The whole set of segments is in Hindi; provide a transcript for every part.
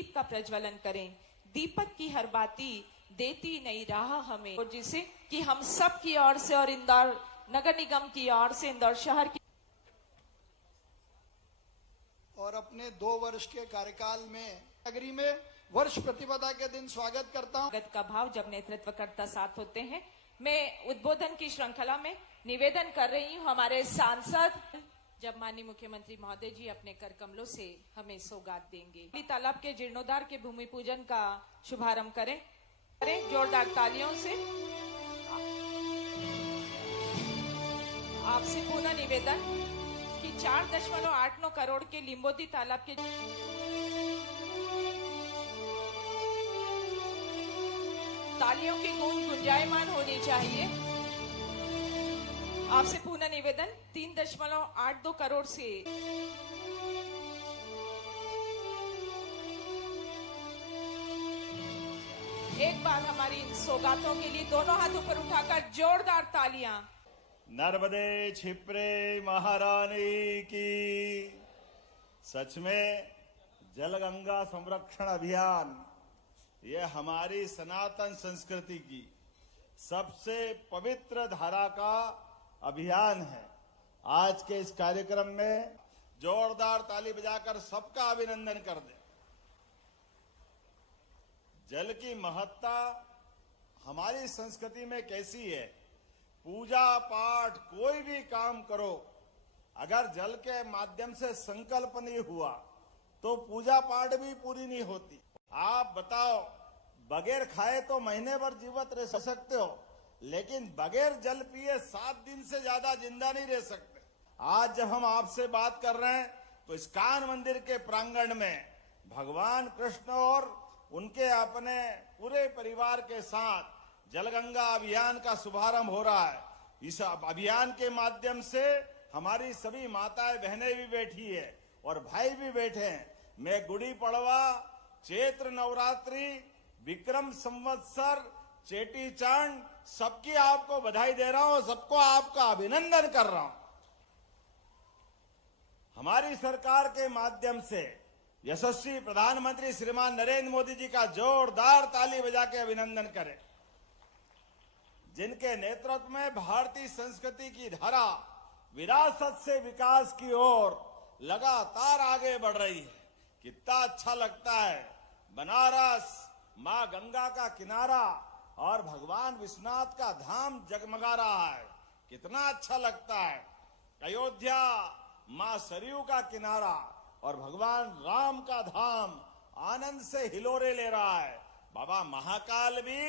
दीप का प्रज्वलन करें। दीपक की हर बाती देती नई राह हमें, और जिसे कि हम सब की ओर से और इंदौर नगर निगम की ओर से इंदौर शहर की और अपने 2 वर्ष के कार्यकाल में नगरी में वर्ष प्रतिपदा के दिन स्वागत करता हूं। स्वागत का भाव जब नेतृत्वकर्ता साथ होते हैं। मैं उद्बोधन की श्रृंखला में निवेदन कर रही हूं हमारे सांसद, जब माननीय मुख्यमंत्री महोदय जी अपने कर कमलों से हमें सौगात देंगे। तालाब के जीर्णोद्धार के भूमि पूजन का शुभारंभ करें जोरदार तालियों से। आपसे पुनः निवेदन कि 4.89 करोड़ के लिंबोदी तालाब के तालियों की गूंज गुंजायमान होनी चाहिए। आपसे पुनः निवेदन 3.82 करोड़ से एक बार हमारी इन सौगातों के लिए दोनों हाथ ऊपर उठाकर जोरदार तालियां। नर्मदे क्षिप्रे महारानी की। सच में जलगंगा संरक्षण अभियान ये हमारी सनातन संस्कृति की सबसे पवित्र धारा का अभियान है। आज के इस कार्यक्रम में जोरदार ताली बजाकर सबका अभिनंदन कर दें। जल की महत्ता हमारी संस्कृति में कैसी है? पूजा पाठ कोई भी काम करो, अगर जल के माध्यम से संकल्प नहीं हुआ तो पूजा पाठ भी पूरी नहीं होती। आप बताओ, बगैर खाए तो महीने भर जीवित रह सकते हो, लेकिन बगैर जल पिए 7 दिन से ज्यादा जिंदा नहीं रह सकते। आज जब हम आपसे बात कर रहे हैं तो इस्कॉन मंदिर के प्रांगण में भगवान कृष्ण और उनके अपने पूरे परिवार के साथ जलगंगा अभियान का शुभारंभ हो रहा है। इस अभियान के माध्यम से हमारी सभी माताएं बहनें भी बैठी है और भाई भी बैठे हैं। मैं गुड़ी पड़वा, चैत्र नवरात्रि, विक्रम संवत्सर, चेटी चांद सबकी आपको बधाई दे रहा हूं, सबको आपका अभिनंदन कर रहा हूं। हमारी सरकार के माध्यम से यशस्वी प्रधानमंत्री श्रीमान नरेंद्र मोदी जी का जोरदार ताली बजा के अभिनंदन करें, जिनके नेतृत्व में भारतीय संस्कृति की धारा विरासत से विकास की ओर लगातार आगे बढ़ रही है। कितना अच्छा लगता है, बनारस मां गंगा का किनारा और भगवान विश्वनाथ का धाम जगमगा रहा है। कितना अच्छा लगता है, अयोध्या मां सरयू का किनारा और भगवान राम का धाम आनंद से हिलोरे ले रहा है। बाबा महाकाल भी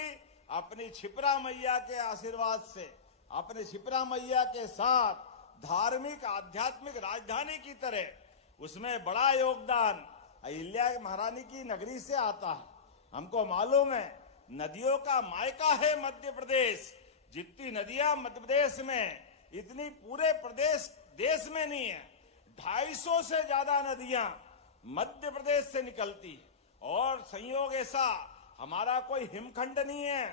अपनी क्षिप्रा मैया के आशीर्वाद से, अपनी क्षिप्रा मैया के साथ धार्मिक आध्यात्मिक राजधानी की तरह उसमें बड़ा योगदान अहिल्या महारानी की नगरी से आता है। हमको मालूम है नदियों का मायका है मध्य प्रदेश। जितनी नदियां मध्य प्रदेश में, इतनी पूरे प्रदेश देश में नहीं है। 250 से ज्यादा नदियां मध्य प्रदेश से निकलती है। और संयोग ऐसा, हमारा कोई हिमखंड नहीं है,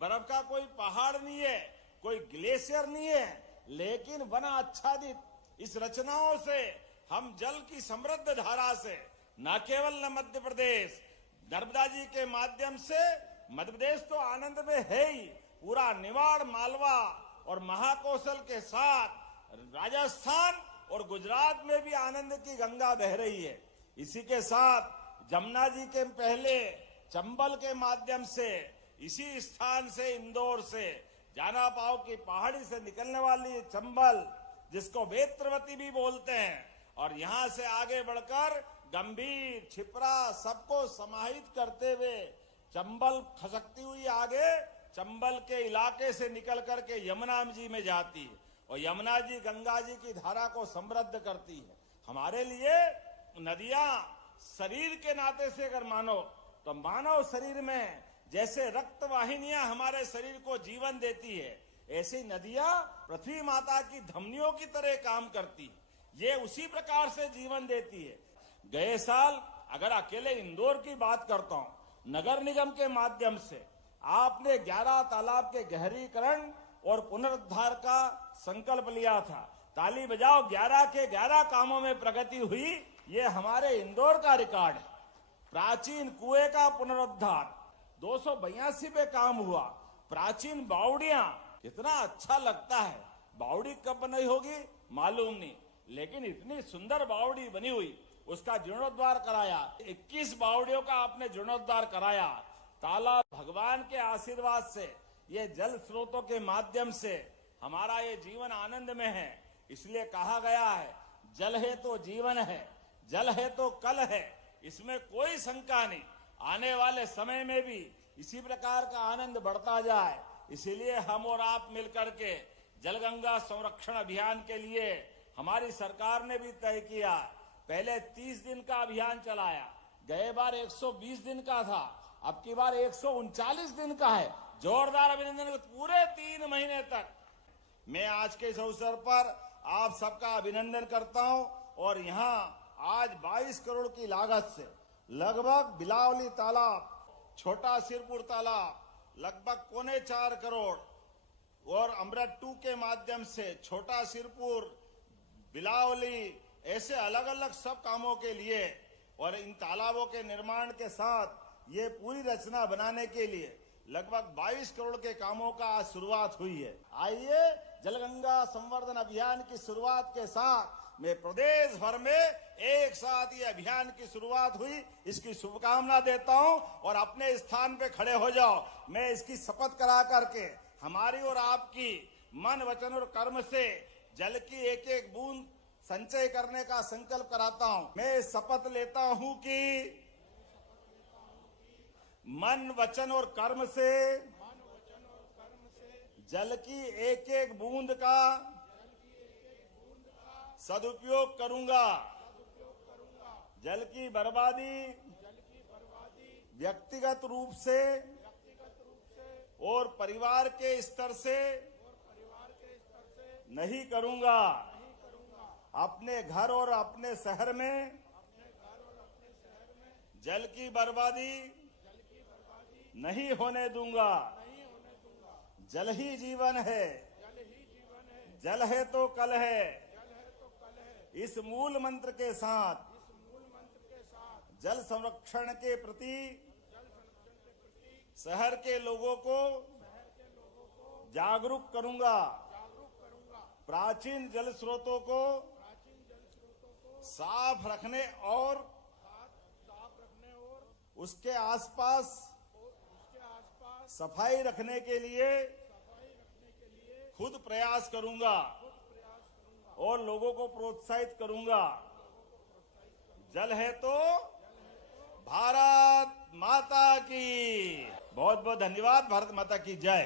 बर्फ का कोई पहाड़ नहीं है, कोई ग्लेशियर नहीं है, लेकिन वन आच्छादित इस रचनाओं से हम जल की समृद्ध धारा से न केवल न मध्य प्रदेश, नर्मदा जी के माध्यम से मध्य प्रदेश तो आनंद में है ही, पूरा निवाड़ मालवा और महाकौशल के साथ राजस्थान और गुजरात में भी आनंद की गंगा बह रही है। इसी के साथ जमुना जी के पहले चंबल के माध्यम से, इसी स्थान से इंदौर से जाना पाओ की पहाड़ी से निकलने वाली चंबल, जिसको वेत्रवती भी बोलते हैं, और यहां से आगे बढ़कर गंभीर, क्षिप्रा सबको समाहित करते हुए चंबल खसकती हुई आगे चंबल के इलाके से निकल करके यमुना जी में जाती है और यमुना जी गंगा जी की धारा को समृद्ध करती है। हमारे लिए नदियां शरीर के नाते से अगर मानो तो मानव शरीर में जैसे रक्त वाहिनियां हमारे शरीर को जीवन देती है, ऐसी नदियां पृथ्वी माता की धमनियों की तरह काम करती है। ये उसी प्रकार से जीवन देती है। गए साल अगर अकेले इंदौर की बात करता हूं, नगर निगम के माध्यम से आपने 11 तालाब के गहरीकरण और पुनरुद्धार का संकल्प लिया था। ताली बजाओ, 11 के 11 कामों में प्रगति हुई। ये हमारे इंदौर का रिकॉर्ड है। प्राचीन कुएं का पुनरुद्धार 282 पे काम हुआ। प्राचीन बावड़ियां, कितना अच्छा लगता है। बावड़ी कब बनाई होगी मालूम नहीं, लेकिन इतनी सुंदर बावड़ी बनी हुई, उसका जीर्णोद्धार कराया। 21 बावड़ियों का आपने जीर्णोद्धार कराया। तालाब भगवान के आशीर्वाद से, ये जल स्रोतों के माध्यम से हमारा ये जीवन आनंद में है। इसलिए कहा गया है, जल है तो जीवन है, जल है तो कल है। इसमें कोई शंका नहीं। आने वाले समय में भी इसी प्रकार का आनंद बढ़ता जाए, इसीलिए हम और आप मिलकर के जलगंगा संरक्षण अभियान के लिए हमारी सरकार ने भी तय किया। पहले 30 दिन का अभियान चलाया, गए बार 120 दिन का था, अब की बार 139 दिन का है। जोरदार अभिनंदन। पूरे 3 महीने तक मैं आज के इस अवसर पर आप सबका अभिनंदन करता हूं। और यहां आज 22 करोड़ की लागत से लगभग बिलावली तालाब, छोटा सिरपुर तालाब लगभग 3.25 करोड़ और अमृत 2 के माध्यम से छोटा सिरपुर, बिलावली, ऐसे अलग अलग सब कामों के लिए और इन तालाबों के निर्माण के साथ ये पूरी रचना बनाने के लिए लगभग 22 करोड़ के कामों का आज शुरुआत हुई है। आइए जलगंगा संवर्धन अभियान की शुरुआत के साथ मैं प्रदेश भर में एक साथ ये अभियान की शुरुआत हुई, इसकी शुभकामना देता हूं। और अपने स्थान पे खड़े हो जाओ। मैं इसकी शपथ करा करके हमारी और आपकी मन, वचन और कर्म से जल की एक एक बूंद संचय करने का संकल्प कराता हूं। मैं शपथ लेता हूं कि मन, वचन और कर्म से जल की एक एक बूंद का सदुपयोग करूंगा। जल की बर्बादी व्यक्तिगत रूप से और परिवार के स्तर से नहीं करूंगा। अपने घर और अपने शहर में जल की बर्बादी नहीं होने दूंगा। जल ही जीवन है, जल है तो कल है। इस मूल मंत्र के साथ जल संरक्षण के प्रति शहर के लोगों को जागरूक करूंगा। प्राचीन जल स्रोतों को साफ रखने और उसके आसपास सफाई रखने के लिए खुद प्रयास करूंगा और लोगों को प्रोत्साहित करूंगा। जल है तो भारत माता की। बहुत बहुत धन्यवाद। भारत माता की जय।